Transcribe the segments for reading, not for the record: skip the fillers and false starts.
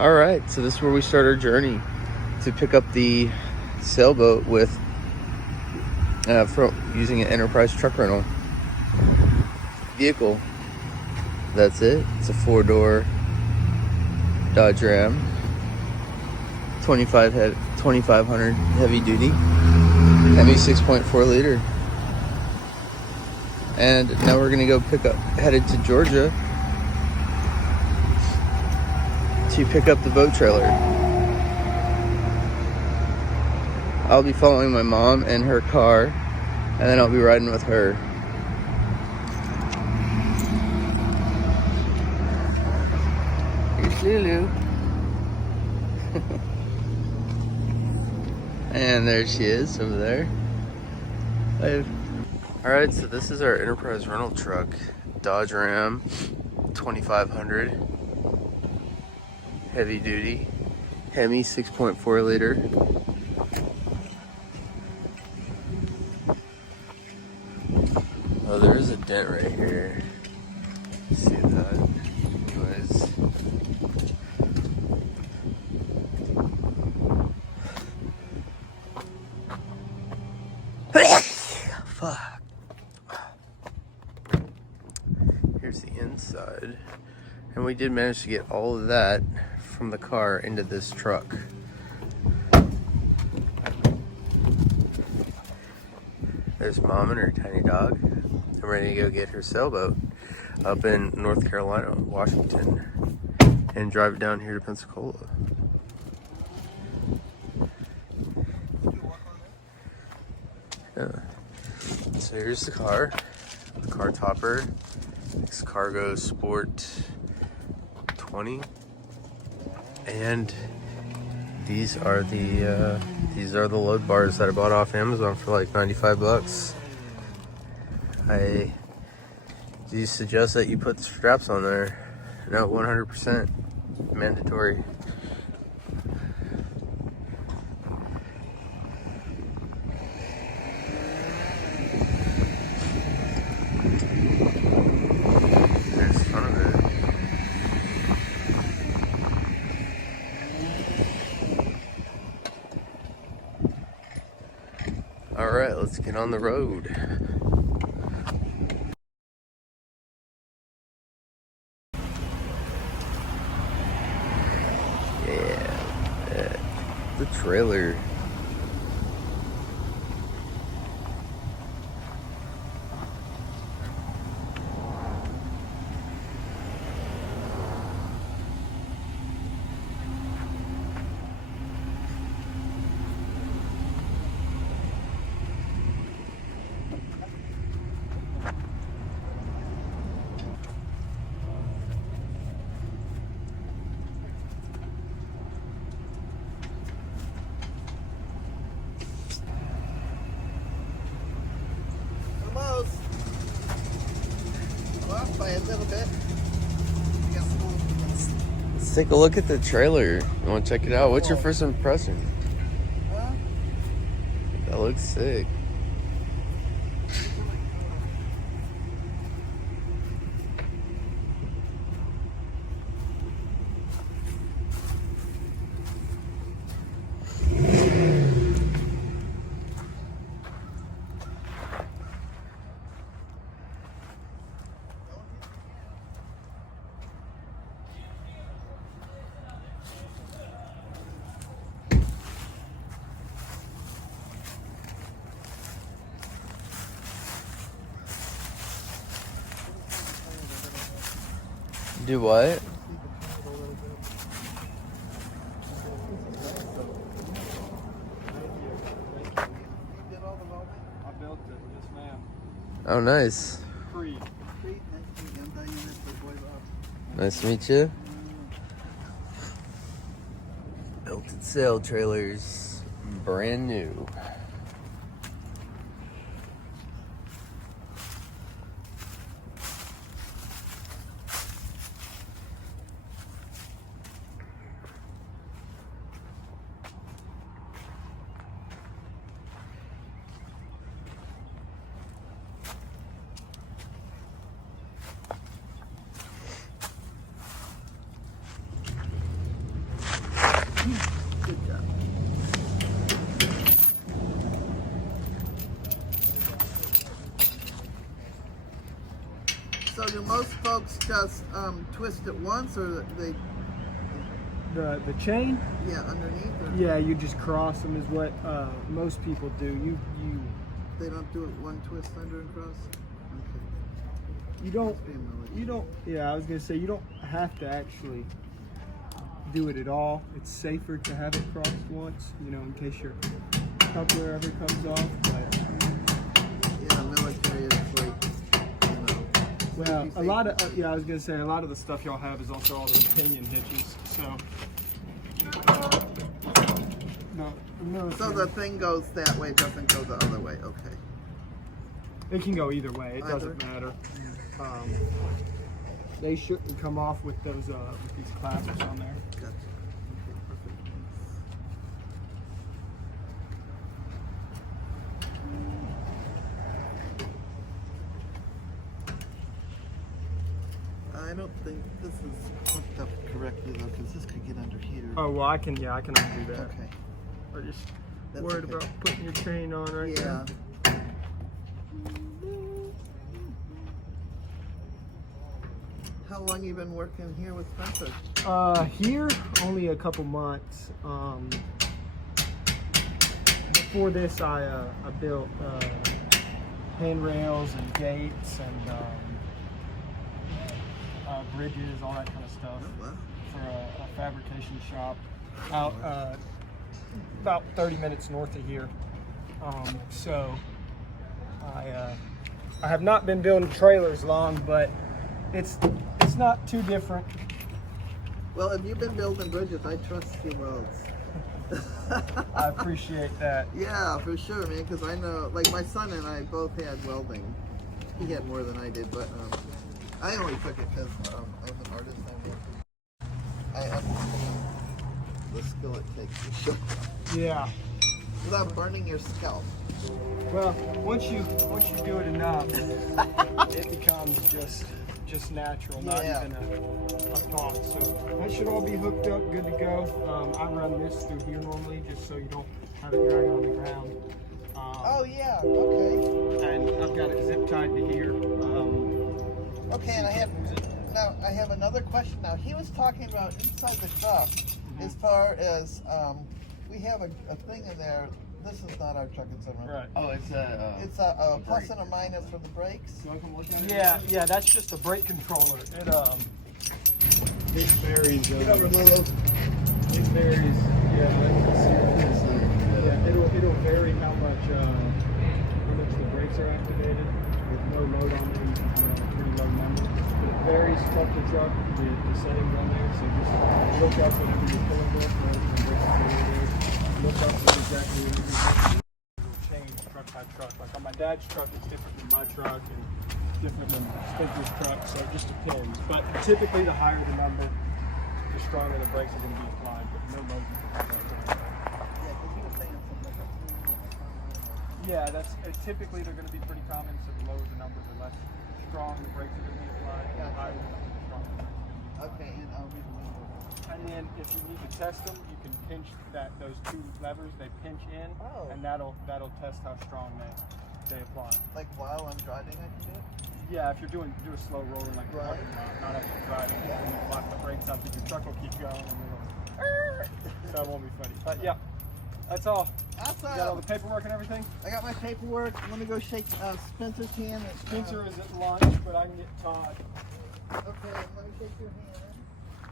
All right, so this is where we start our journey to pick up the Sailboat with using an enterprise truck rental vehicle. That's it. It's a 4-door Dodge Ram, 2500 heavy duty, Hemi 6.4 liter. And now we're gonna go headed to Georgia to pick up the boat trailer. I'll be following my mom and her car, and then I'll be riding with her. Here's Lulu. And there she is over there. Alright, so this is our enterprise rental truck, Dodge Ram 2500. Heavy duty, Hemi 6.4 liter. Oh, there is a dent right here. See that? Anyways. Fuck. Here's the inside. And we did manage to get all of that from the car into this truck. There's Mom and her tiny dog. I'm ready to go get her sailboat up in North Carolina, Washington, and drive it down here to Pensacola. Yeah. So here's the car topper. It's Cargo Sport 20. And these are the load bars that I bought off Amazon for like 95 bucks. I do suggest that you put the straps on there. No, 100% mandatory. There's the front of it. All right, let's get on the road. Yeah, the trailer. By a little bit. Let's take a look at the trailer. You want to check it out? What's your first impression? That looks sick. Do what? Oh, nice. Nice to meet you. Belted sail trailers, brand new. Good job. So do most folks just twist it once, or they? The chain? Yeah, underneath. Or? Yeah, you just cross them is what most people do. You They don't do it one twist under and cross. Okay. You don't. Yeah, I was gonna say you don't have to actually do it at all. It's safer to have it crossed once, you know, in case your coupler ever comes off. But yeah, military is like, you know. Well, a lot of I was gonna say a lot of the stuff y'all have is also all the pinion hitches. So no. So the thing goes that way, doesn't go the other way. Okay. It can go either way. It doesn't matter. They shouldn't come off with those with these clasps on there. Gotcha. Okay, perfect. I don't think this is hooked up correctly though, because this could get under here. Oh well, I can undo that. Okay. Or just That's worried okay. about putting your chain on right Yeah. now. How long you been working here with Spencer? Here only a couple months. Before this, I built handrails and gates and bridges, all that kind of stuff for a fabrication shop out about 30 minutes north of here. So I have not been building trailers long, but it's not too different. Well, if you've been building bridges, I trust your roads. I appreciate that. Yeah, for sure, man, because I know, like, my son and I both had welding. He had more than I did, but I only took it because I was an artist. I understand the skill it takes to show Yeah. without burning your scalp. Well, once you do it enough, it becomes just natural, not even a thought. So that should all be hooked up, good to go. I run this through here normally, just so you don't have it dragging on the ground. Oh yeah, okay. And I've got it zip tied to here. Okay, and I have another question now. He was talking about inside the truck, as far as we have a thing in there. This is not our truck, it's a Right. Oh, it's a plus and a minus for the brakes. Do you want to come look at it? Yeah, that's just a brake controller. It varies. It varies. Yeah, it'll vary how much the brakes are activated. With no load on them, pretty low number. But it varies truck to truck. The settings on there, so just look up whatever you're pulling with. The brakes are activated. Look up exactly what you're change truck by truck. Like on my dad's truck, it's different than my truck and different than Spencer's truck, so it just depends. But typically, the higher the number, the stronger the brakes are going to be applied. But no motion. Yeah, typically they're going to be pretty common. So the lower the number, the less strong the brakes are going to be applied. The higher the number, the stronger the brakes are going to be applied. Okay, and I'll read the number. And then if you need to test them, you can pinch those two levers. They pinch in, and that'll test how strong they apply. Like while I'm driving, I can do it? Yeah, if you're do a slow rolling like you're talking about, not actually driving, and you lock the brakes up, and your truck will keep going, and so it won't be funny. But yeah, that's all. Awesome. You got all the paperwork and everything? I got my paperwork. Let me go shake Spencer's hand. Spencer is at lunch, but I can get Todd. Okay, let me shake your hand.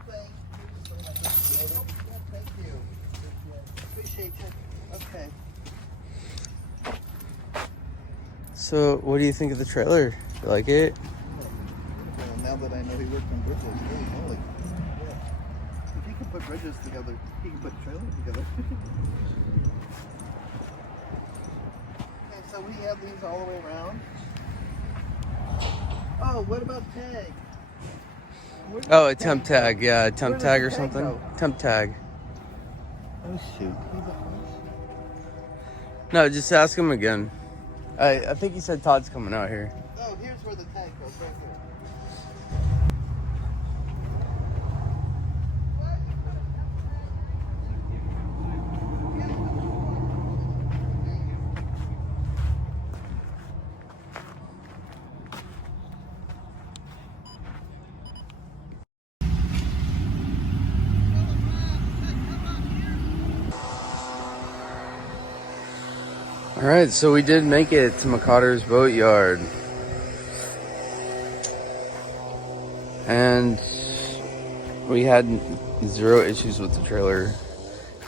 Thank you. Yeah, thank you. Appreciate it. Okay. So, what do you think of the trailer? You like it? Well, now that I know he worked on bridges, holy moly. Yeah. If he can put bridges together, he can put trailers together. Okay, so we have these all the way around. Oh, what about tag? Oh, a temp tag. Yeah, temp tag or something. Temp tag. Oh, shoot. No, just ask him again. I think he said Todd's coming out here. Oh, here's where the tag goes, right here. All right, so we did make it to McCotters boat yard. And we had 0 issues with the trailer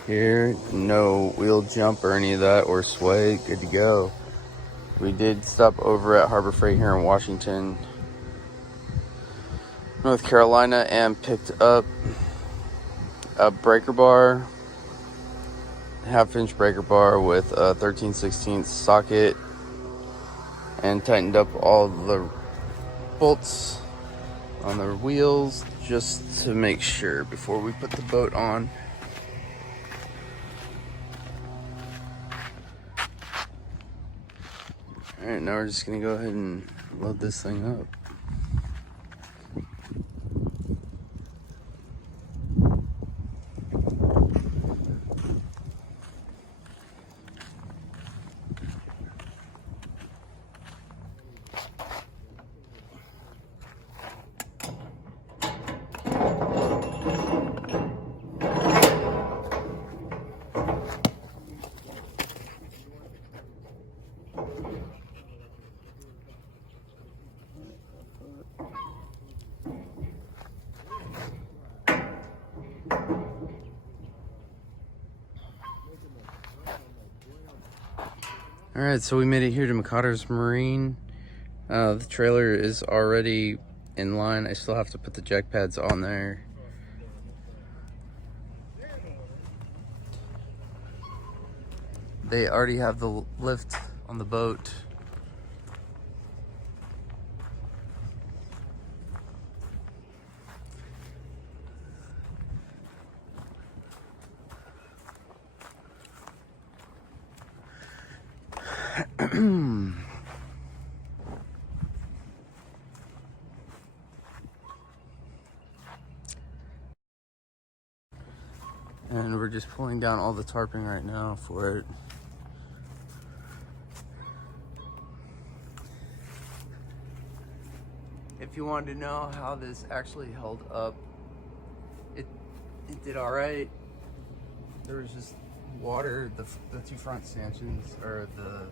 here. No wheel jump or any of that, or sway. Good to go. We did stop over at Harbor Freight here in Washington, North Carolina, and picked up a breaker bar, half-inch breaker bar with a 13/16 socket, and tightened up all the bolts on the wheels just to make sure before we put the boat on. All right, now we're just gonna go ahead and load this thing up. All right, so we made it here to McCotters Marine. The trailer is already in line. I still have to put the jack pads on there. They already have the lift on the boat. And we're just pulling down all the tarping right now for it. If you wanted to know how this actually held up, it did all right. There was just water, the 2 front stanchions, or the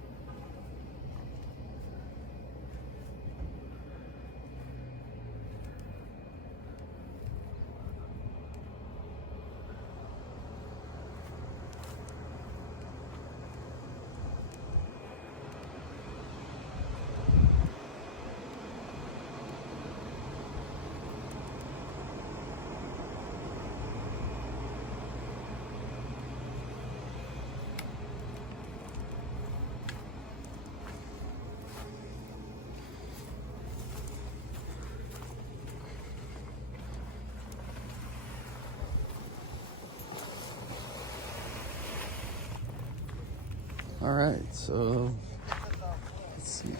all right, so let's see.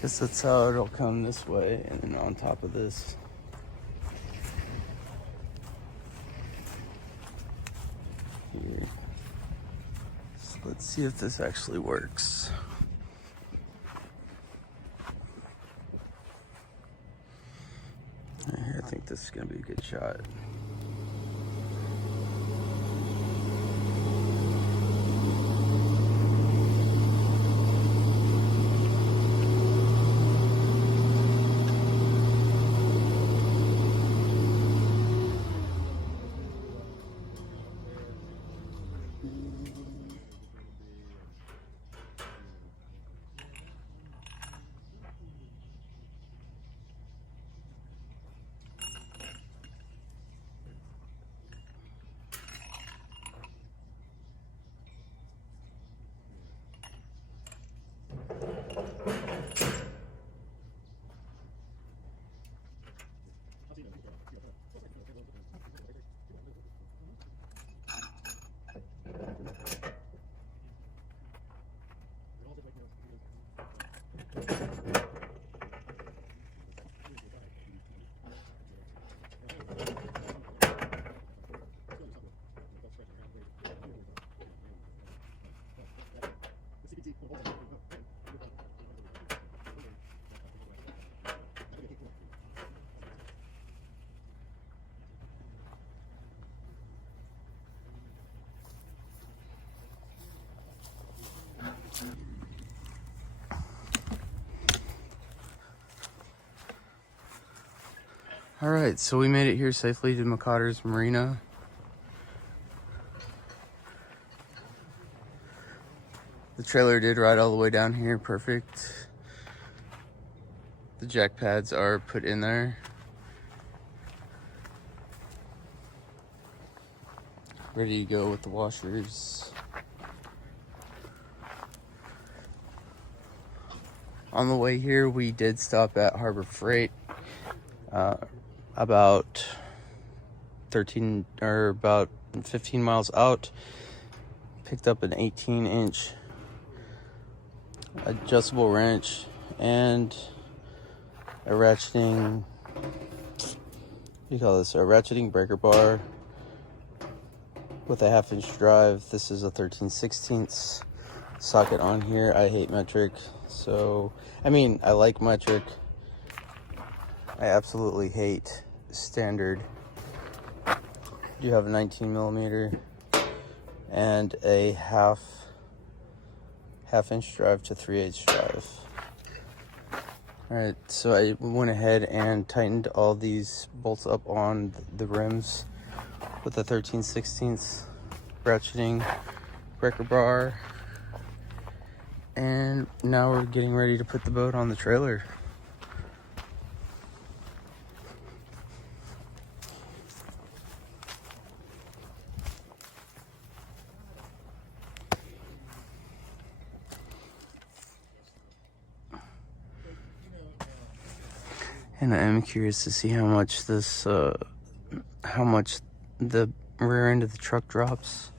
Guess that's how it'll come this way, and then on top of this. Here. So let's see if this actually works. Right here, I think this is gonna be a good shot. All right, so we made it here safely to McCotters Marina. The trailer did ride all the way down here, perfect. The jack pads are put in there. Ready to go with the washers. On the way here, we did stop at Harbor Freight, about 15 miles out. Picked up an 18-inch adjustable wrench and a ratcheting, a ratcheting breaker bar with a 1/2-inch drive. This is a 13/16 socket on here. I hate metric, so I like metric. I absolutely hate standard. You have a 19 millimeter and a half-inch drive to 3/8 drive. All right, so I went ahead and tightened all these bolts up on the rims with the 13/16 ratcheting breaker bar. And now we're getting ready to put the boat on the trailer. And I am curious to see how much the rear end of the truck drops.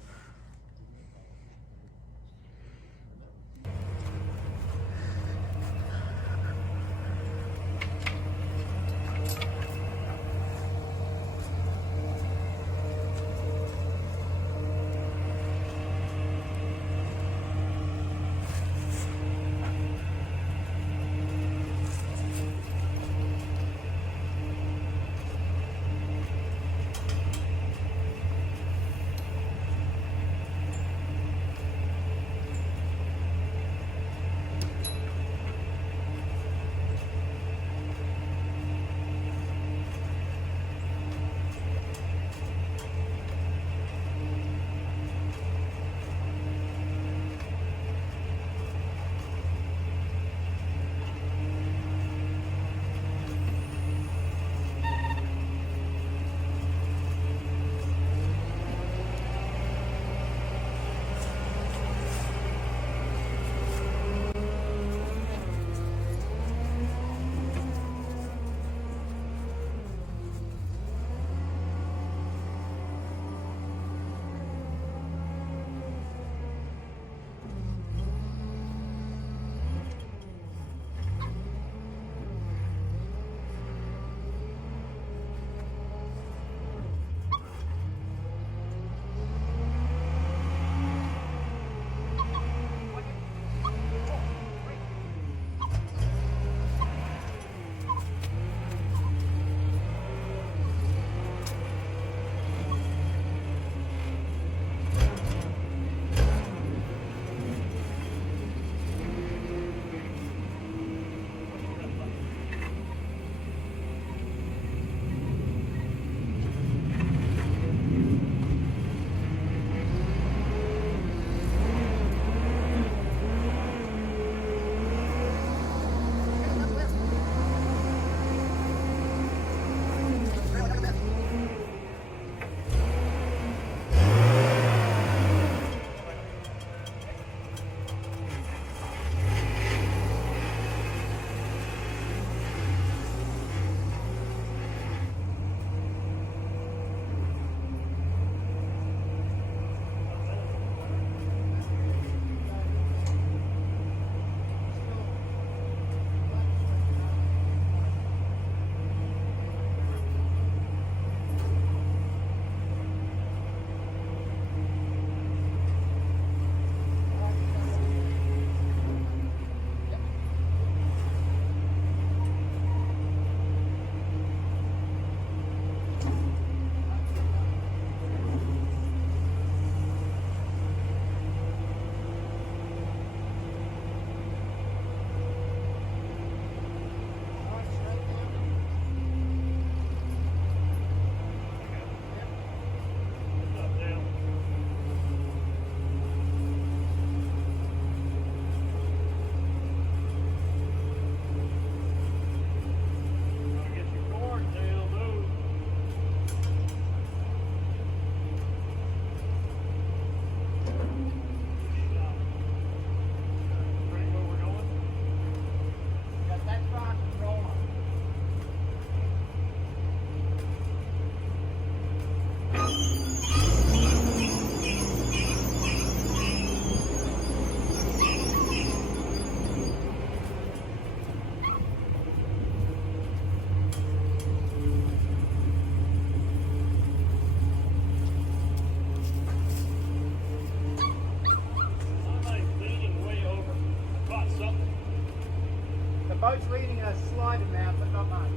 boat's reading a slight amount, but not much.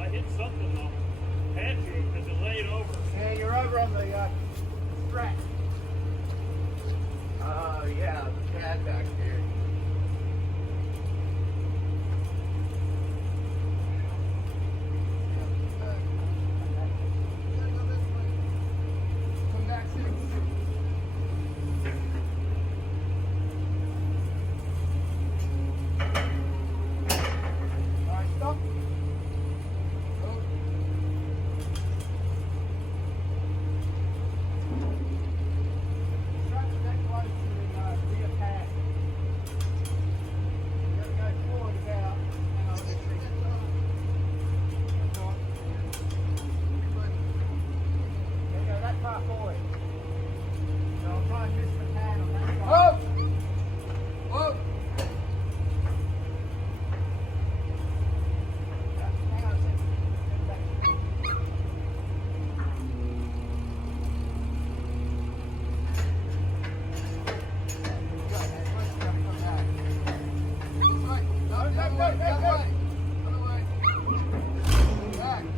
I hit something though. Had to, because it laid over. Yeah, you're over on the strap. Oh yeah, the pad back here. Come back 6. All right, stop. Strap it that close to the rear pad. You gotta go forward about. Hang on, let's see. That's right. There you go, that far forward. So I'll try and miss the pad on that side. Whoa! Whoa! Hang on a second. Get back.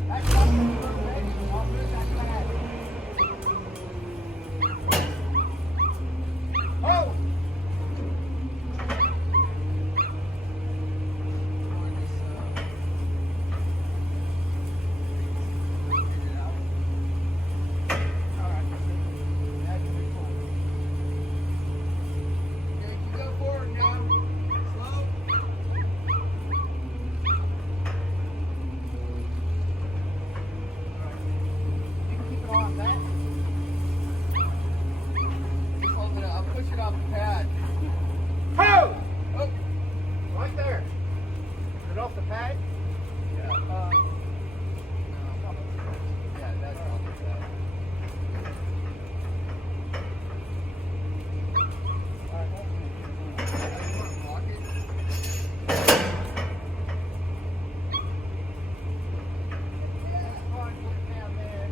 That's up to the ready. I'll move that pad. Oh! All right. That should be cool. Okay, you go forward now. Slow. You can keep an eye on that. Just hold it up. I'll push it off the pad. Oh! Oh, Right there. Is it off the pad? yeah. Yeah, that's off the pad. Lock it. Fine, put it down there.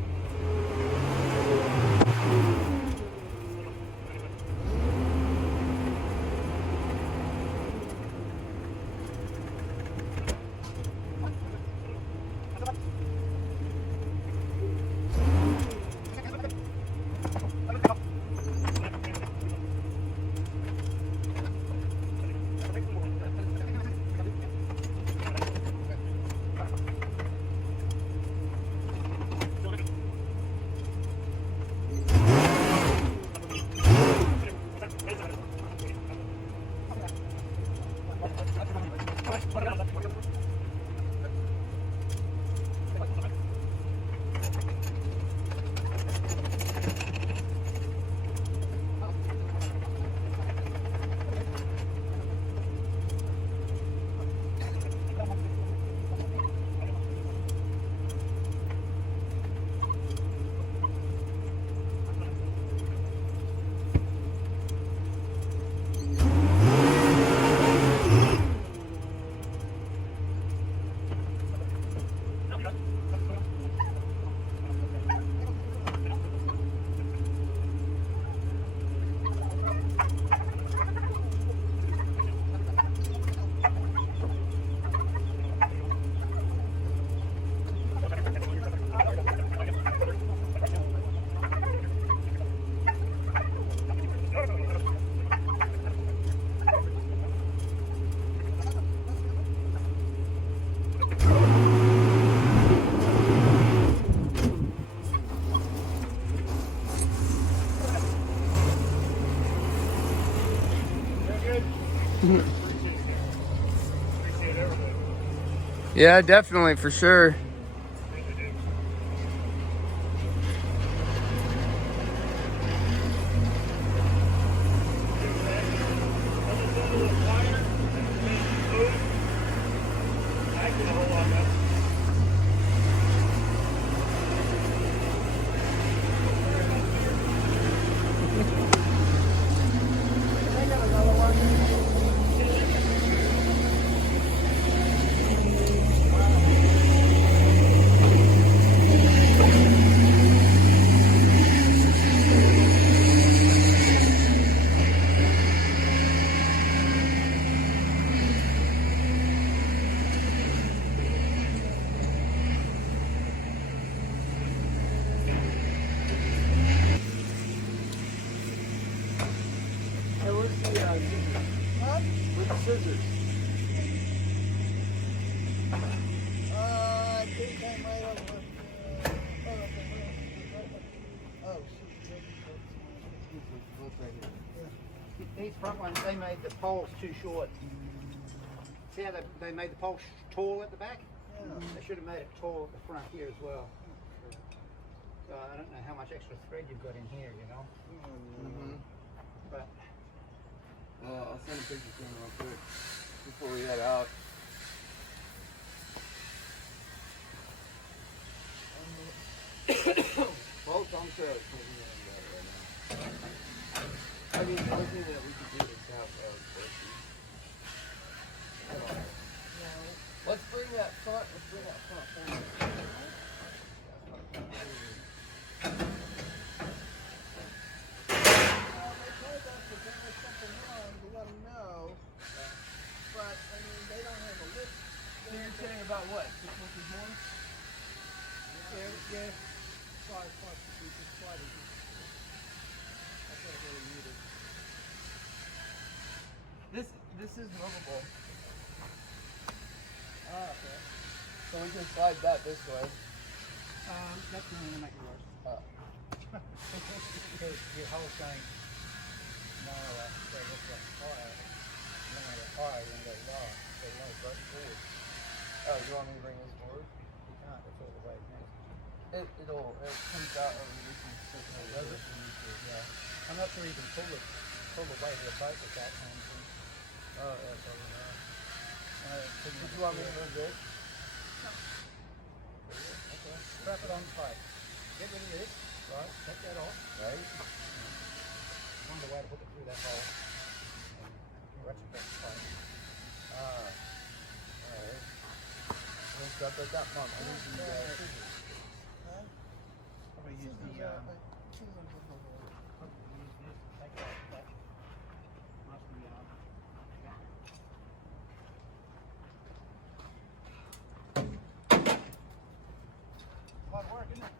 Yeah, definitely, for sure. with scissors. I think I might have oh, shoot. These front ones, they made the poles too short. See how they made the poles tall at the back? Yeah. They should have made it tall at the front here as well. So I don't know how much extra thread you've got in here, you know. But I'll send a picture to him real quick before we head out. Both on trails. I mean, the only thing that we could do is have let's bring that front. Let's bring that front forward. They told us that there was something wrong to let them know, but I mean they don't have a list. So you're saying about what? 6 inches more? Yeah. 5 just slightly. That's what I really needed. This is movable. Ah, okay. So we can slide that this way. that's going to make it worse. Because your hole's going more or less so this way higher. The higher than the lower. So you want to brush forward. Oh, you want me to bring this forward? You can't, that's all the way it is. It comes out over this and sits over Does this. it? Yeah. I'm not sure you can pull the weight of the boat with that kind of thing. Oh, yeah, probably not. Did Did you want me to move this? Okay. Strap it on tight. Get rid of this. Right. Take that off. Right? Find a way to hook it through that hole. And ratchet that tight. Alright. Let's drop like that. Mom, I need some scissors. Probably use the use this. Take that. Must be hard work, isn't it?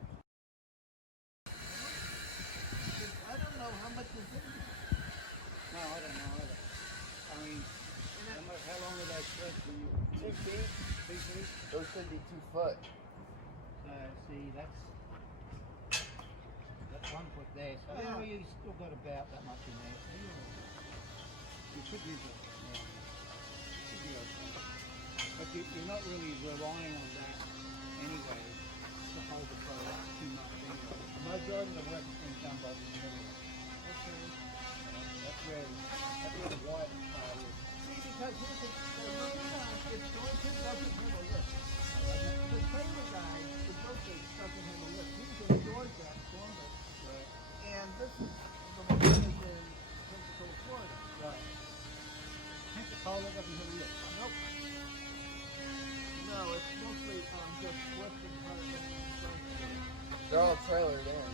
I don't know how much is in there. No, I don't know either. I mean, how long are those threads when you... 2 feet? 2 feet? Those should be 2 foot. So, see, that's 1 foot there. So, Yeah. you still got about that much in there. So, you could use it. Yeah. Should be okay. But you're not really relying on that anyway to hold the boat up too much anyway. The majority of the work is being done by the middle. That's where the white part is. See, because here's the Marina, it's going to doesn't have a lift. The trailer guy, the broker, doesn't have a lift. He's in Georgia, Columbus, and this is the Marina's in Pensacola, Florida. Right. Pensacola doesn't have a lift. Nope. No, it's mostly just western part of the They're all trailered in.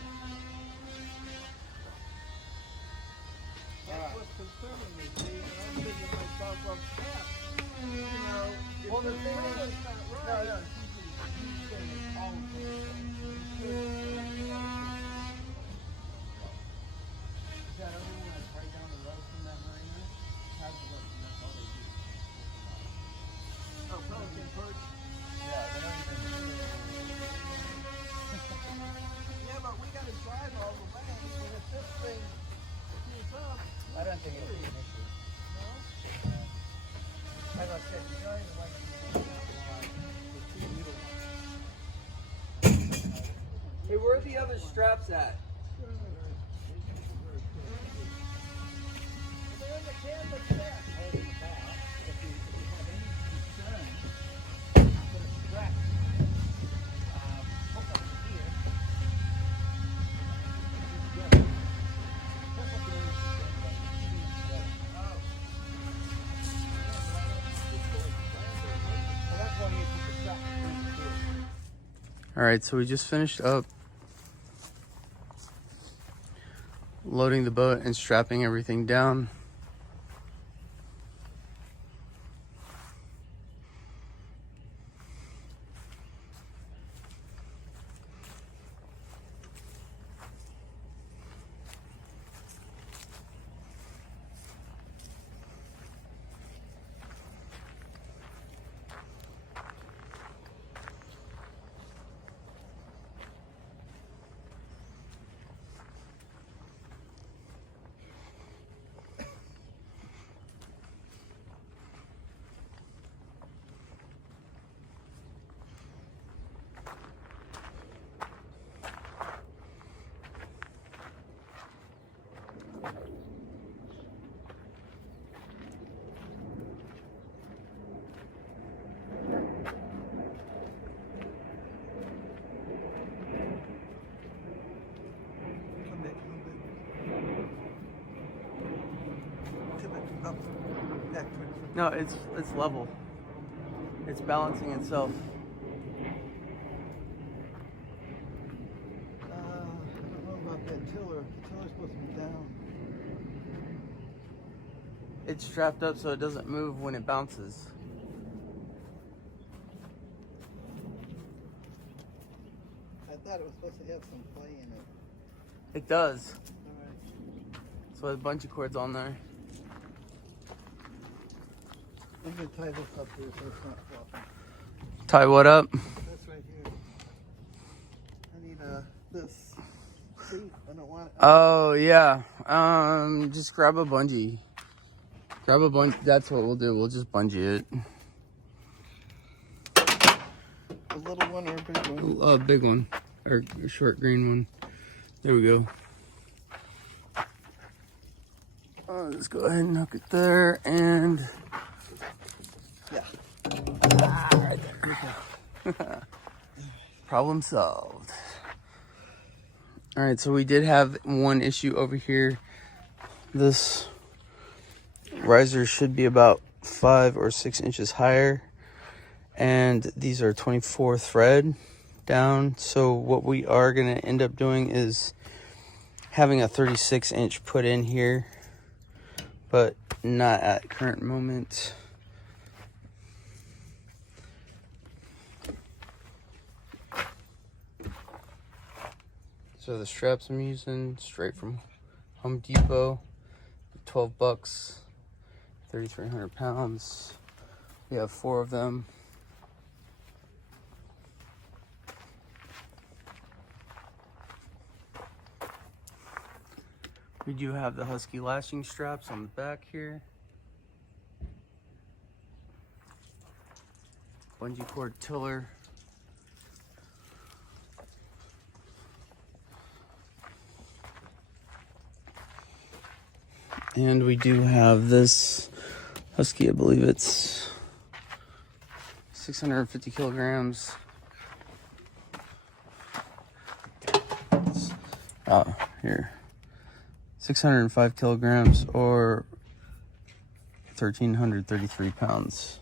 That's what's concerning me, see, and I'm thinking to myself, well, crap, you know, if Well, the the thing trailer's is- not No, right, no. he's getting it all Is that everyone that's right down the road from that marina? Has the lift, and that's all they do. Oh, Pelican Perch. Yeah, they don't even. Yeah, but we gotta drive all the way, and if this thing heats up, I don't think it'll be an issue. no? As I said, the guy the way the two middle ones. Hey, where are the other straps at? They're in the canvas set. Holding it back. If you have any concern, put a strap hook up here. Hook up there. So that's why you put the strap here. Alright, so we just finished up loading the boat and strapping everything down. No, it's level. It's balancing itself. I don't know about that tiller. The tiller's supposed to be down. It's strapped up so it doesn't move when it bounces. I thought it was supposed to have some play in it. It does. Alright. So a bunch of cords on there. I'm gonna tie this up here so it's not flopping. Tie what up? That's right here. I need this seat. I don't want it. Oh yeah. Just grab a bungee. Grab a bungee. That's what we'll do. We'll just bungee it. A little one or a big one? A big one, or a short green one. There we go. Let's go ahead and hook it there, and Yeah. right there. Problem solved. All right, so we did have one issue over here. This riser should be about 5 or 6 inches higher, and these are 24 thread down. So what we are going to end up doing is having a 36 inch put in here, but not at current moment. So the straps I'm using straight from Home Depot, 12 bucks, 3,300 pounds. We have 4 of them. We do have the Husky lashing straps on the back here. Bungee cord tiller. And we do have this Husky, I believe it's 650 kilograms. Here. 605 kilograms or 1,333 pounds.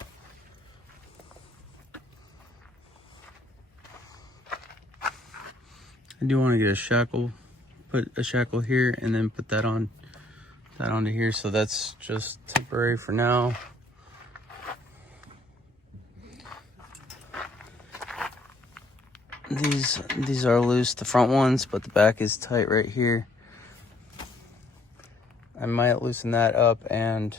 I do want to get a shackle, put a shackle here and then put that onto here, so that's just temporary for now. These are loose, the front ones, but the back is tight right here. I might loosen that up and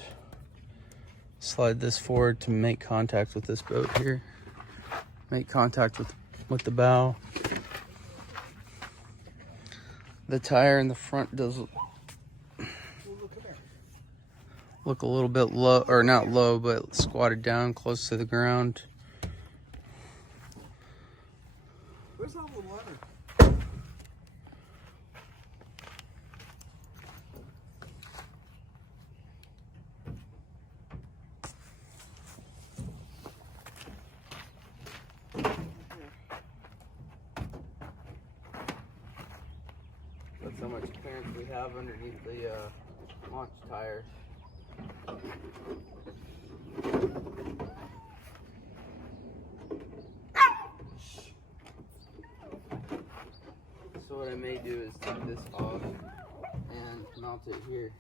slide this forward to make contact with this boat here. Make contact with the bow. The tire in the front does look a little bit low, or not low, but squatted down close to the ground. Where's all the water? That's how much clearance we have underneath the launch tires. So what I may do is take this off and mount it here.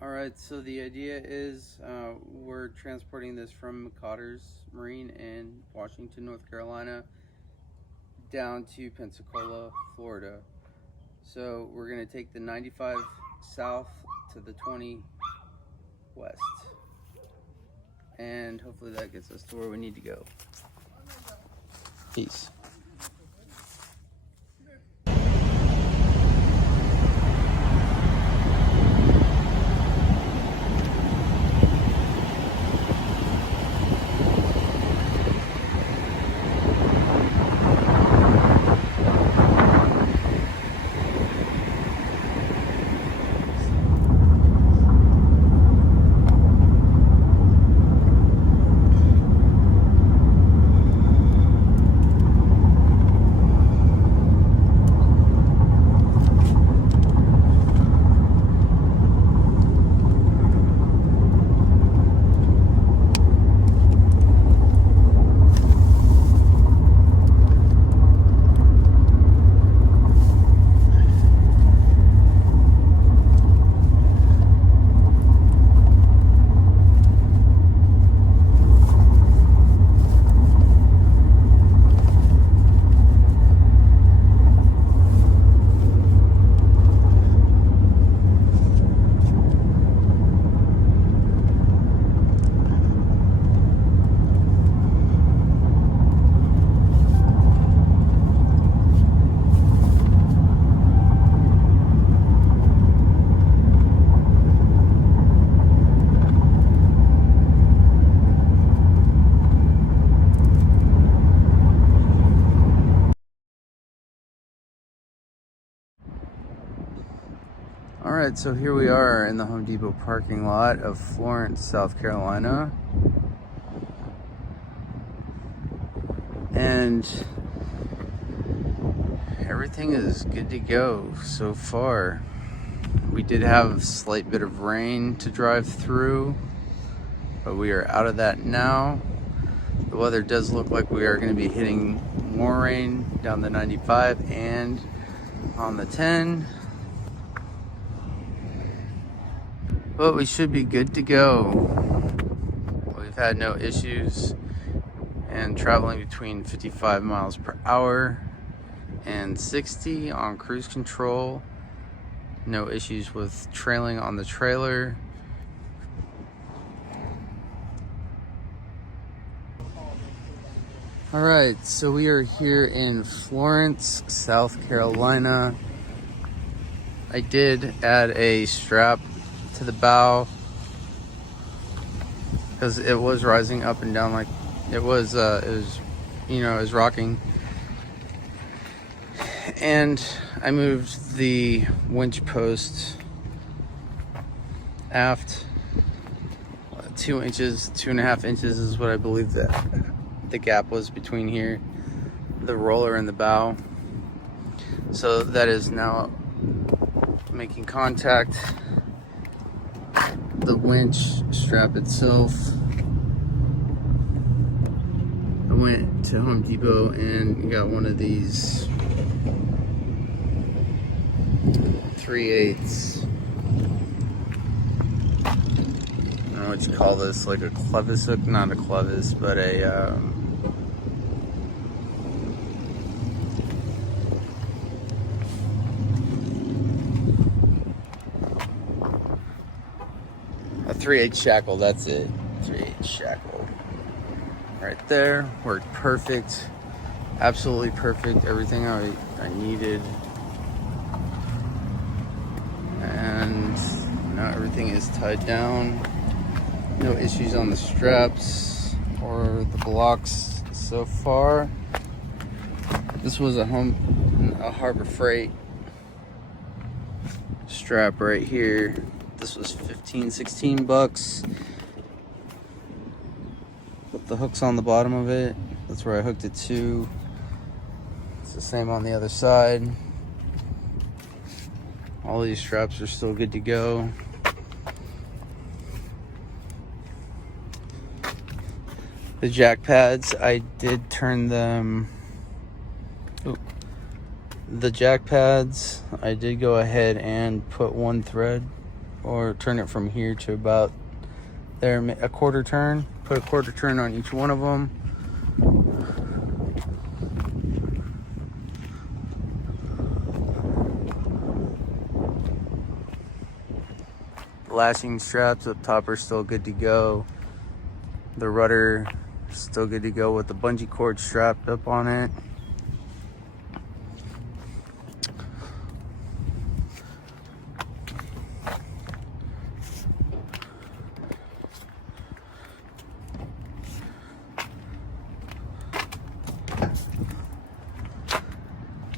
Alright, so the idea is we're transporting this from McCotters Marine in Washington, North Carolina, down to Pensacola, Florida. So we're going to take the 95 south to the 20 west. and hopefully that gets us to where we need to go. Peace. Alright, so here we are in the Home Depot parking lot of Florence, South Carolina. And everything is good to go so far. We did have a slight bit of rain to drive through, but we are out of that now. The weather does look like we are going to be hitting more rain down the 95 and on the 10. But we should be good to go. We've had no issues and traveling between 55 miles per hour and 60 on cruise control. No issues with trailing on the trailer. All right, so we are here in Florence, South Carolina. I did add a strap to the bow because it was rising up and down like it was rocking. And I moved the winch post aft 2 inches, 2.5 inches is what I believe that the gap was between here, the roller and the bow. So that is now making contact. The winch strap itself, I went to Home Depot and got one of these 3/8. I don't know what you call this, like a clevis hook, not a clevis, but a 3/8 shackle, that's it. 3/8 shackle. Right there, worked perfect. Absolutely perfect. Everything I needed. And now everything is tied down. No issues on the straps or the blocks so far. This was a Harbor Freight strap right here. This was 15, 16 bucks. With the hooks on the bottom of it. That's where I hooked it to. It's the same on the other side. All these straps are still good to go. The jack pads, I did turn them. The jack pads, I did go ahead and put one thread, or turn it from here to about there, a quarter turn. Put a quarter turn on each one of them. Lashing straps up top are still good to go. The rudder still good to go with the bungee cord strapped up on it.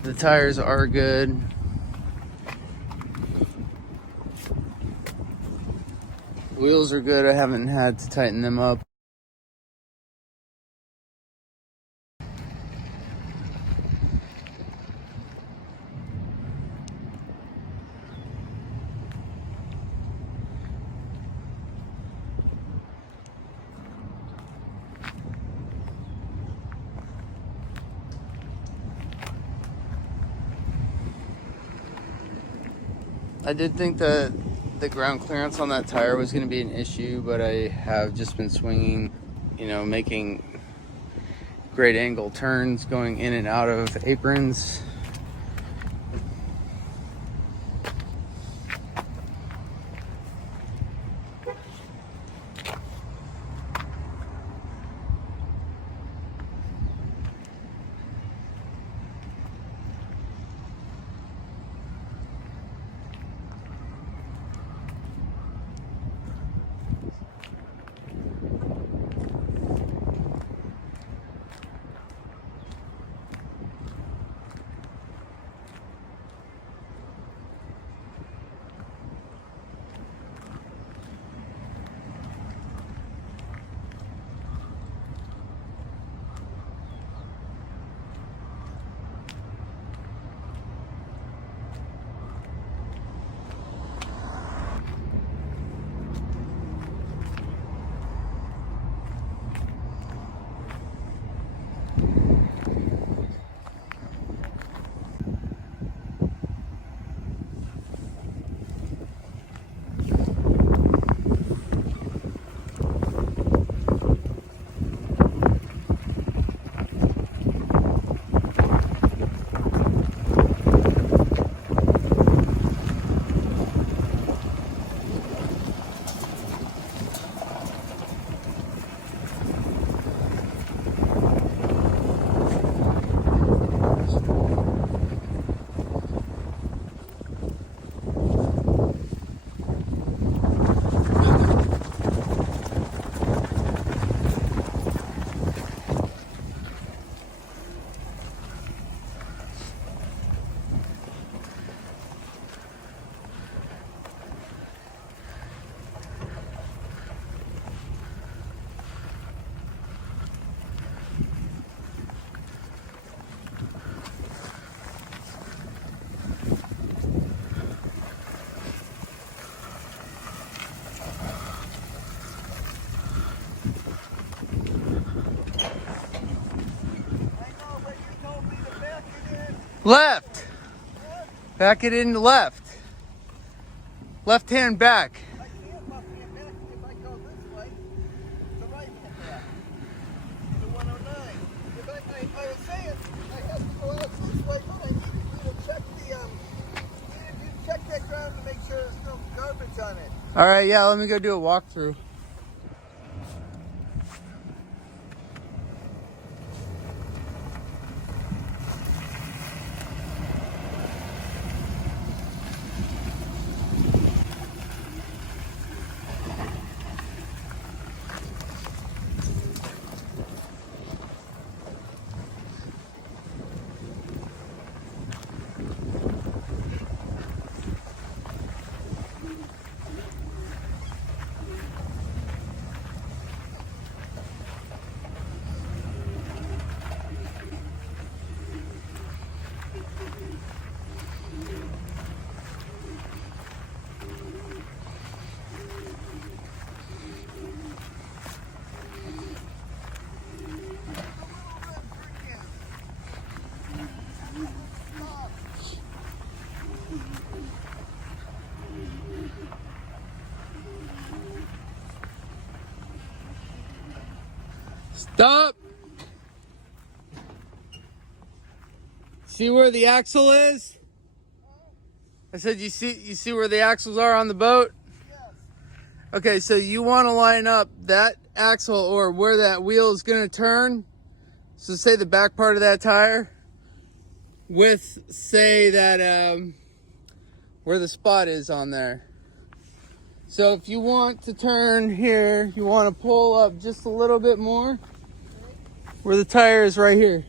The tires are good. Wheels are good. I haven't had to tighten them up. I did think that the ground clearance on that tire was going to be an issue, but I have just been swinging, you know, making great angle turns, going in and out of aprons. Left. Back it in left. Left hand back. I can't left hand back if I go this way. The right hand back. The 109. If I was saying I have to go out this way, but I needed you to check needed you to check that ground to make sure there's no garbage on it. All right, yeah, let me go do a walkthrough. Stop. See where the axle is? I said you see where the axles are on the boat? Yes. Okay, so you want to line up that axle or where that wheel is going to turn. So say the back part of that tire with, say that where the spot is on there. So if you want to turn here, you want to pull up just a little bit more where the tire is right here.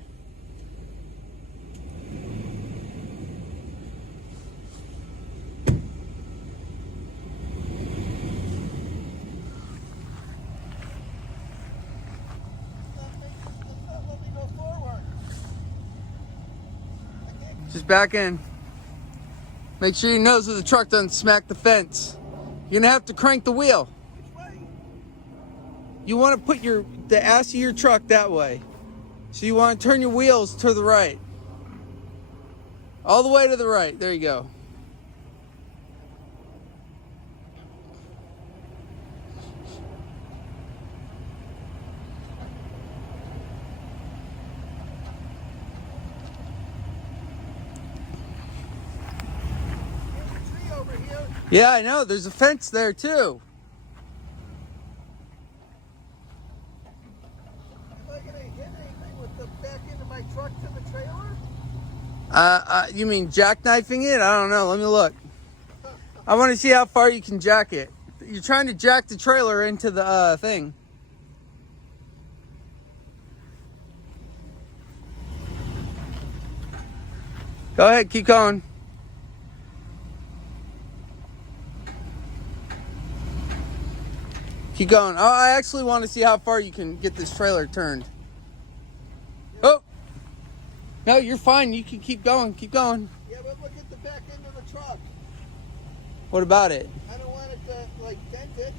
Just back in. Make sure your nose of the truck doesn't smack the fence. You're gonna have to crank the wheel. You want to put the ass of your truck that way. So you want to turn your wheels to the right. All the way to the right. There you go. Yeah, I know. There's a fence there too. Am I gonna hit anything with the back end of my truck to the trailer? You mean jackknifing it? I don't know. Let me look. I want to see how far you can jack it. You're trying to jack the trailer into the thing. Go ahead, keep going. Keep going. Oh, I actually want to see how far you can get this trailer turned. Oh! No, you're fine. You can keep going. Keep going. Yeah, but look at the back end of the truck. What about it? I don't want it to, like, dent it.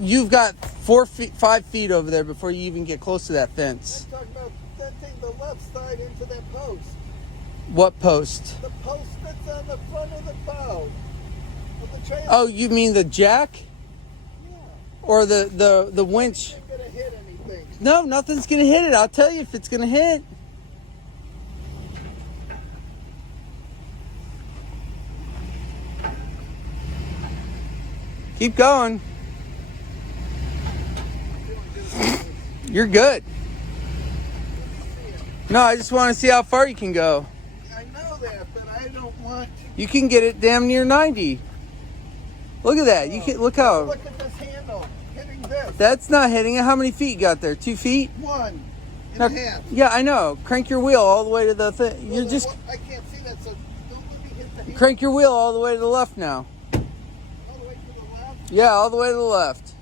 You've got 5 feet over there before you even get close to that fence. I'm talking about denting the left side into that post. What post? The post that's on the front of the bow of the trailer. Oh, you mean the jack? Yeah. Or the winch? It's not gonna hit anything. No, nothing's gonna hit it. I'll tell you if it's gonna hit. Keep going. You're good. No, I just want to see how far you can go. I know that, but I don't want. You can get it damn near 90. Look at that. You can look how. Look at this handle hitting this. That's not hitting it. How many feet you got there? 2 feet? 1 Now, and a half. yeah, I know. Crank your wheel all the way to the thing. Well, You're just I can't see that, so don't let me hit the handle. crank your wheel all the way to the left now. All the way to the left. Yeah, all the way to the left.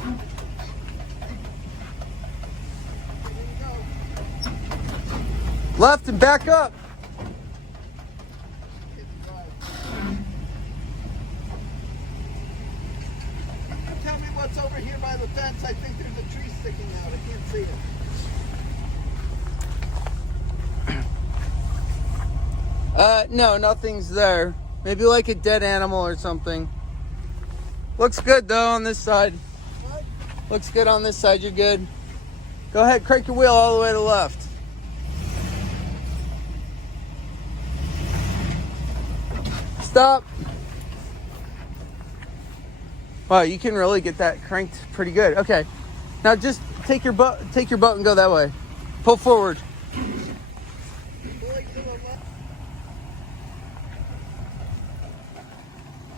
Here we go. Left and back up. Hit the drive. Can you tell me what's over here by the fence? I think there's a tree sticking out. I can't see it. No, nothing's there. Maybe like a dead animal or something. Looks good though on this side. What? Looks good on this side. You're good. Go ahead, crank your wheel all the way to the left. Stop. Wow, you can really get that cranked pretty good. Okay, now just take your boat and go that way. Pull forward. Going to the left.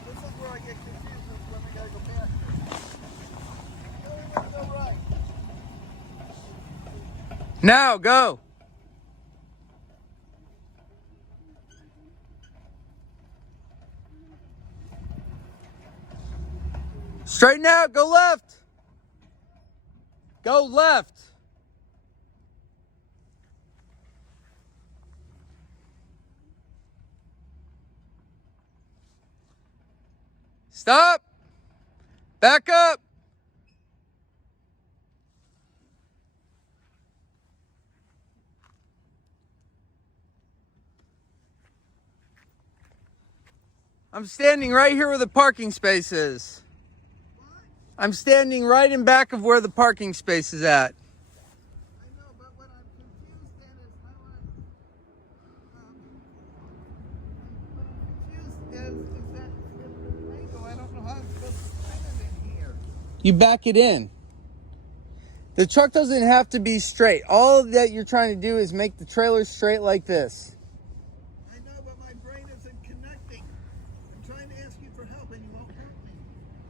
This is where I get confused with when we gotta go back. No, we want to go right. Now go. Straighten out. Go left. Go left. Stop. Back up. I'm standing right here where the parking space is. I'm standing right in back of where the parking space is at. I know, but what I'm confused at is how I'm confused is that angle. I don't know how I'm supposed to spin it in here. you back it in. The truck doesn't have to be straight. All that you're trying to do is make the trailer straight like this. I know, but my brain isn't connecting. I'm trying to ask you for help and you won't help me.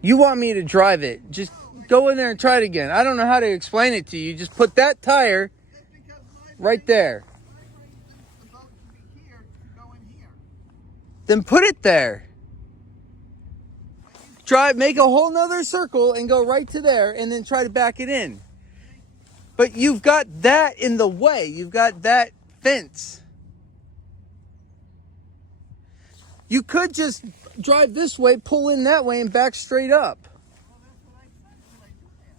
You want me to drive it. Just go in there and try it again. I don't know how to explain it to you. Just put that tire It's because right there. my brain thinks the boat should be here to go in here. Then put it there. Drive, make a whole nother circle and go right to there and then try to back it in. But you've got that in the way. You've got that fence. You could just drive this way, pull in that way, and back straight up. Well, that's what I said. Should I do that?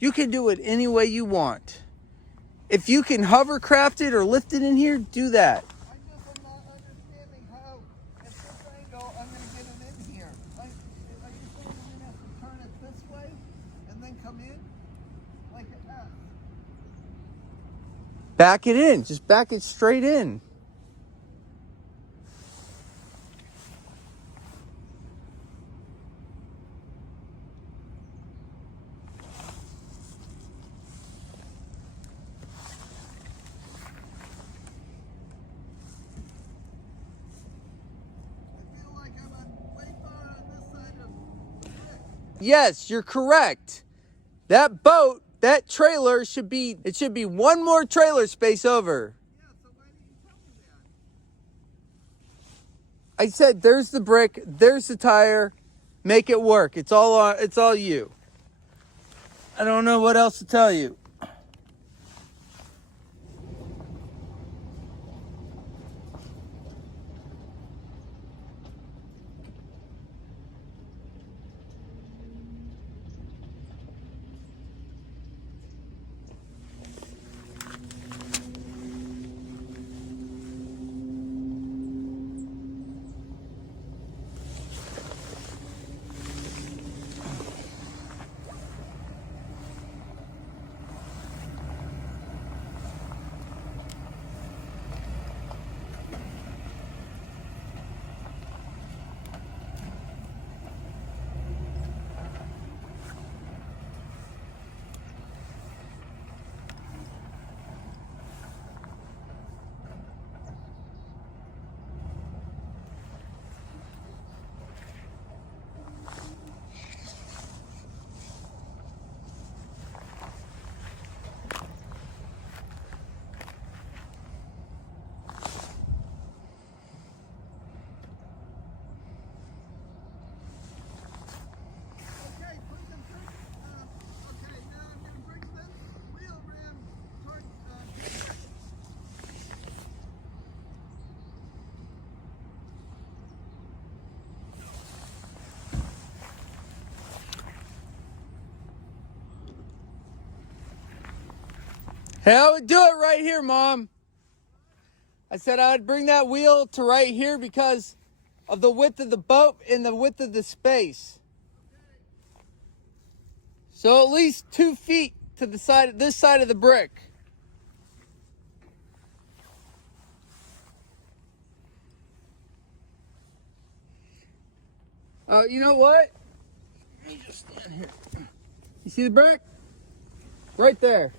You can do it any way you want. If you can hovercraft it or lift it in here, do that. I just am not understanding how, at this angle, I'm going to get it in here. Are you saying I'm going to have to turn it this way and then come in? Like it has. Back it in. Just back it straight in. I feel like I'm on way far on this side of the brick. Yes, you're correct. That boat, that trailer should be one more trailer space over. Yeah, so why didn't you tell me that? I said, there's the brick, there's the tire, make it work. It's all you. I don't know what else to tell you. Okay, put the brick. Okay, now I'm going to bring this wheel rim toward. Hey, I would do it right here, Mom. I said I would bring that wheel to right here because of the width of the boat and the width of the space. So at least 2 feet to the side, this side of the brick. You know what? Let me just stand here. You see the brick? Right there.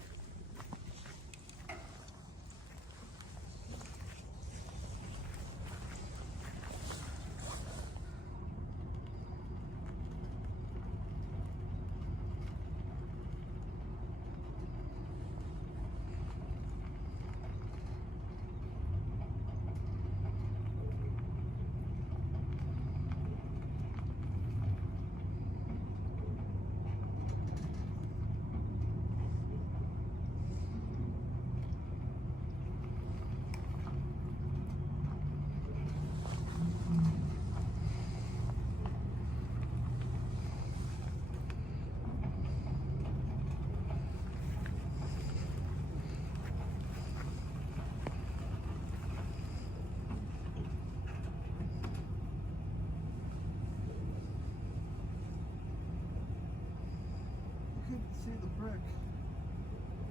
Couldn't see the brick.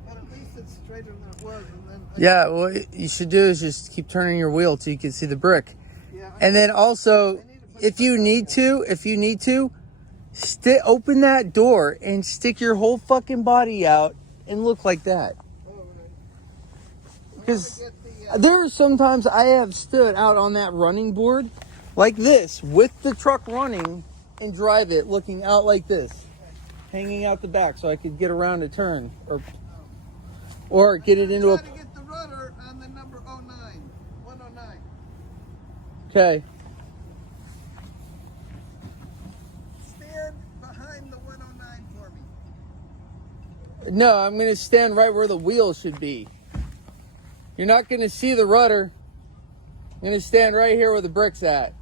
But at least it's straighter than it was. And then Yeah, what you should do is just keep turning your wheel till you can see the brick. yeah, And then also, I need to put if you need to, Open that door and stick your whole fucking body out and look like that. Because there were sometimes I have stood out on that running board like this with the truck running and drive it looking out like this, hanging out the back so I could get around a turn or get it into a... Try to get the rudder on the number 109. Okay. Stand behind the 109 for me. No, I'm going to stand right where the wheel should be. You're not going to see the rudder. I'm going to stand right here where the brick's at.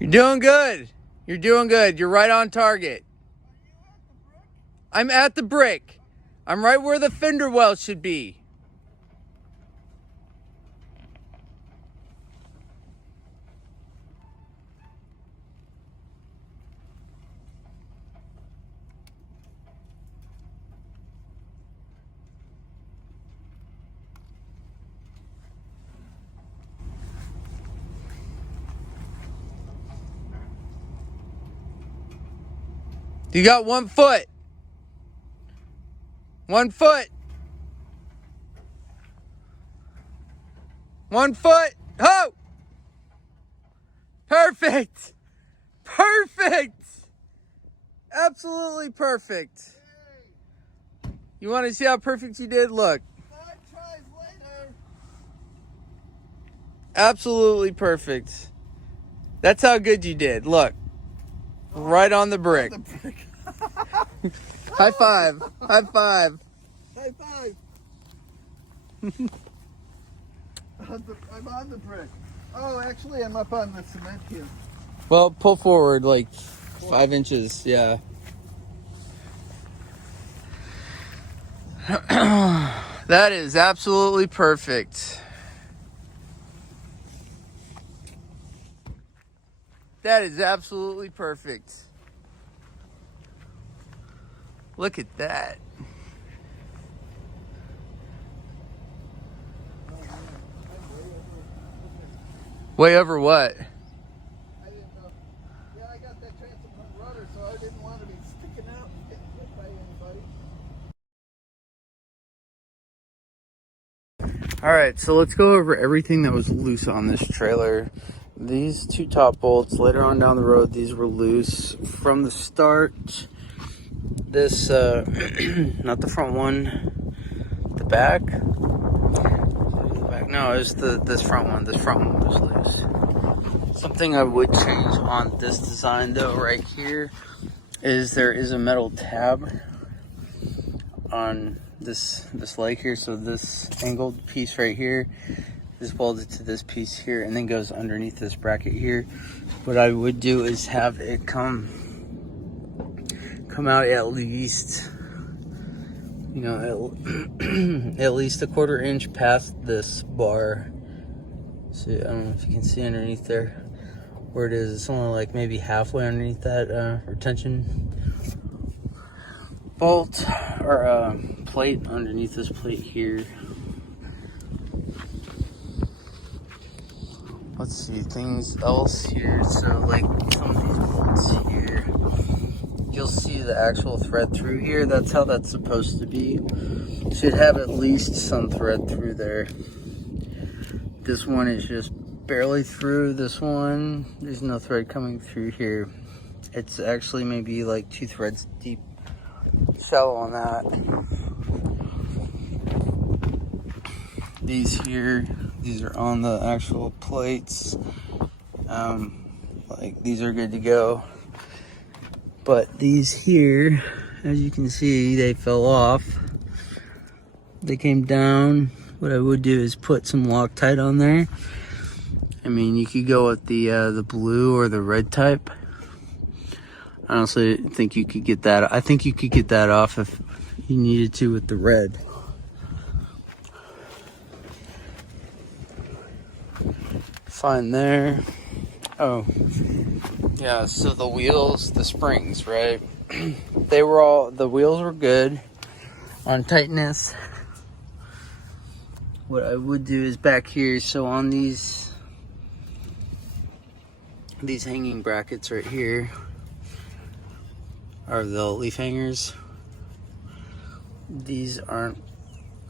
You're doing good. You're doing good. You're right on target. I'm at the brick. I'm right where the fender well should be. You got 1 foot. 1 foot. 1 foot. Ho! Perfect. Perfect. Absolutely perfect. You want to see how perfect you did? Look. 5 tries later. Absolutely perfect. That's how good you did. Look. Right on the brick. High five. High five. High five. I'm on the brick. Oh, actually, I'm up on the cement here. Well, pull forward like 5 inches. Yeah. That is absolutely perfect. That is absolutely perfect. Look at that. Way over what? I didn't know. Yeah, I got that transparent rudder, so I didn't want to be sticking out and getting hit by anybody. All right, so let's go over everything that was loose on this trailer. These 2 top bolts, later on down the road, these were loose from the start. This, not the front one, the back. No, it was this front one. This front one was loose. Something I would change on this design, though, right here, is there is a metal tab on this leg here. So this angled piece right here is welded to this piece here and then goes underneath this bracket here. What I would do is have it come out at least, you know, at least a 1/4 inch past this bar. So I don't know if you can see underneath there where it is. It's only like maybe halfway underneath that retention bolt or plate underneath this plate here. Let's see things else here. So like some of these bolts here, you'll see the actual thread through here. That's how that's supposed to be. Should have at least some thread through there. This one is just barely through. This one, there's no thread coming through here. It's actually maybe like 2 threads deep, shallow on that. These here, these are on the actual plates. Like these are good to go. But these here, as you can see, they fell off. They came down. What I would do is put some Loctite on there I mean, you could go with the blue or the red type. I honestly think you could get that. I think you could get that off if you needed to with the red. Fine there. Oh, yeah. So the wheels, the springs, right? The wheels were good on tightness. What I would do is back here. So on these hanging brackets right here are the leaf hangers.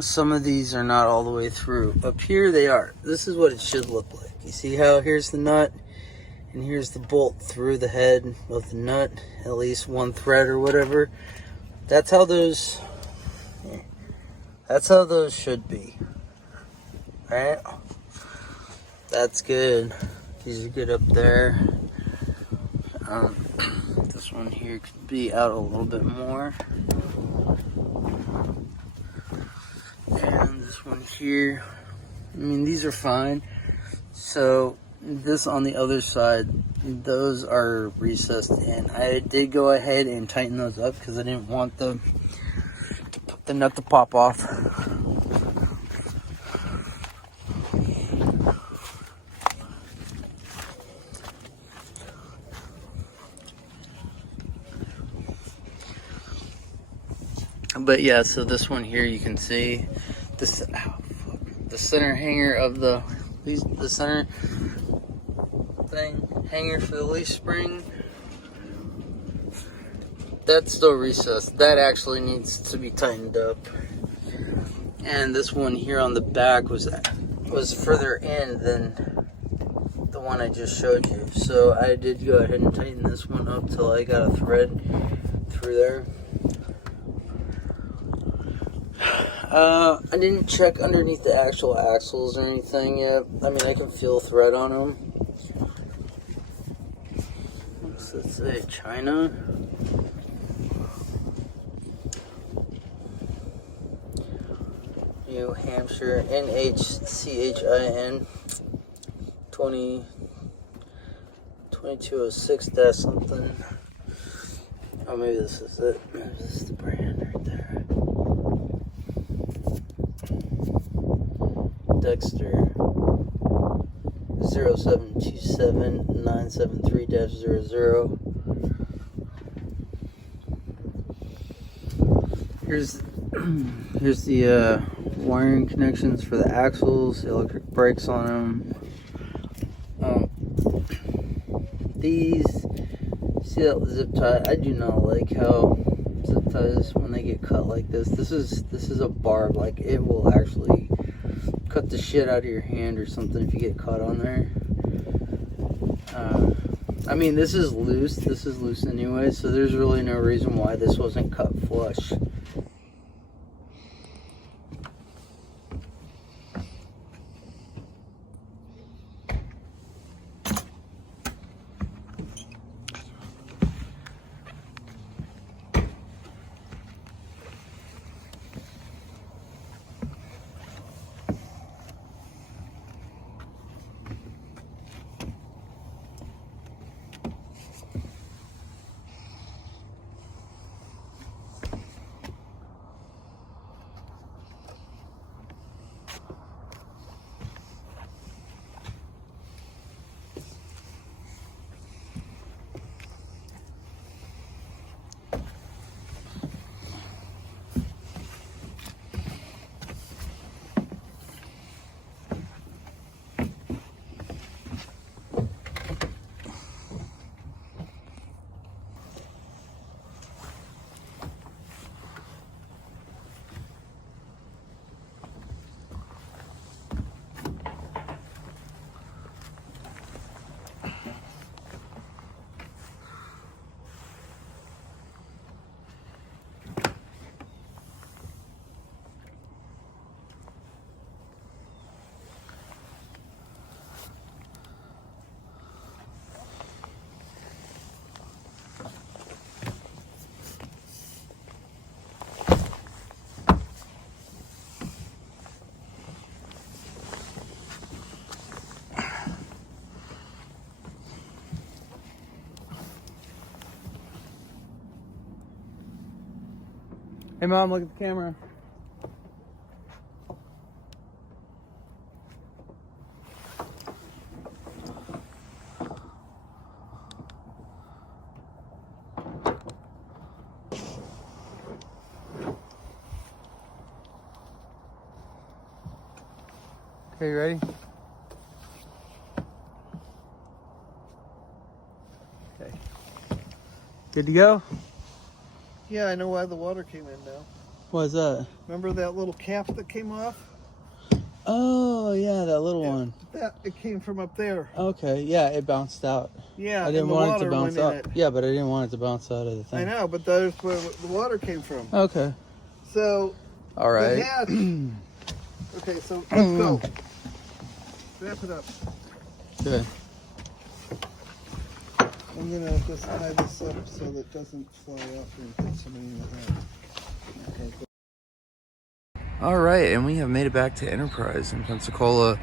Some of these are not all the way through. Up here they are. This is what it should look like. You see how here's the nut and here's the bolt through the head of the nut, at least one thread or whatever. That's how those should be. Alright? That's good. These are good up there. This one here could be out a little bit more. And this one here, I mean, these are fine. So this on the other side, those are recessed in. I did go ahead and tighten those up because I didn't want the nut to pop off. But yeah, so this one here, you can see this, the center hanger of the center thing, hanger for the leaf spring, that's still recessed. That actually needs to be tightened up. And this one here on the back was further in than the one I just showed you. So I did go ahead and tighten this one up till I got a thread through there. I didn't check underneath the actual axles or anything yet. I mean, I can feel thread on them. What's that say? China? New Hampshire, NHCHIN 2206 dash something. Oh, maybe this is it. Maybe this is the brand right there. Dexter 0727973-00. Here's the wiring connections for the axles, the electric brakes on them. These, see that zip tie? I do not like how zip ties, when they get cut like this. This is a barb. Like, it will actually cut the shit out of your hand or something if you get caught on there. I mean, this is loose anyway, so there's really no reason why this wasn't cut flush. Hey, Mom, look at the camera. Okay, you ready? Okay. Good to go? Yeah, I know why the water came in now. What's that? Remember that little cap that came off? Oh, yeah, that little Yeah, one. it came from up there. Okay, yeah, it bounced out. Yeah, I didn't and the want it water to bounce went in out. it. Yeah, but I didn't want it to bounce out of the thing. I know, but that's where the water came from. Okay. So, All the right. hatch. Okay, so let's go. Wrap it up. Good. I'm gonna just tie this up so that it doesn't fly off and hit somebody in the head. Okay. All right, and we have made it back to Enterprise in Pensacola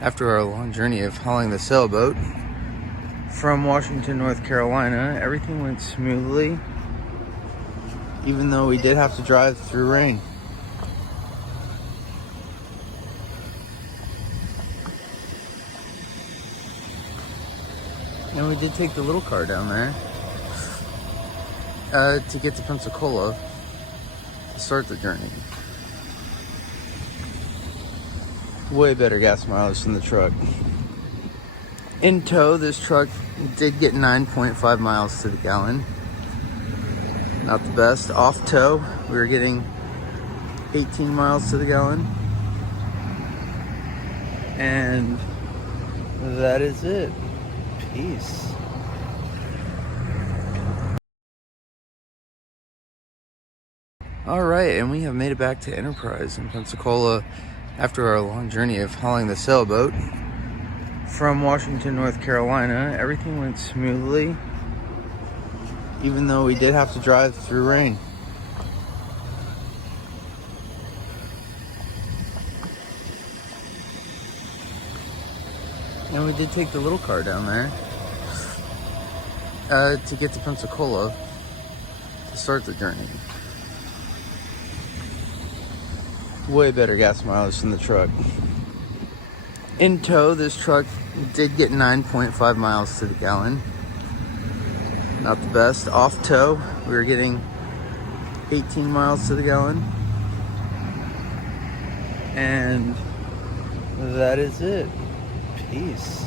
after our long journey of hauling the sailboat from Washington, North Carolina. Everything went smoothly, even though we did have to drive through rain. And we did take the little car down there to get to Pensacola to start the journey. Way better gas mileage than the truck. In tow, this truck did get 9.5 miles to the gallon. Not the best. Off tow, we were getting 18 miles to the gallon. And that is it. Peace. All right, and we have made it back to Enterprise in Pensacola after our long journey of hauling the sailboat from Washington, North Carolina. Everything went smoothly, even though we did have to drive through rain. And we did take the little car down there to get to Pensacola to start the journey. Way better gas mileage than the truck. In tow, this truck did get 9.5 miles to the gallon. Not the best. Off tow, we were getting 18 miles to the gallon. And that is it. Peace.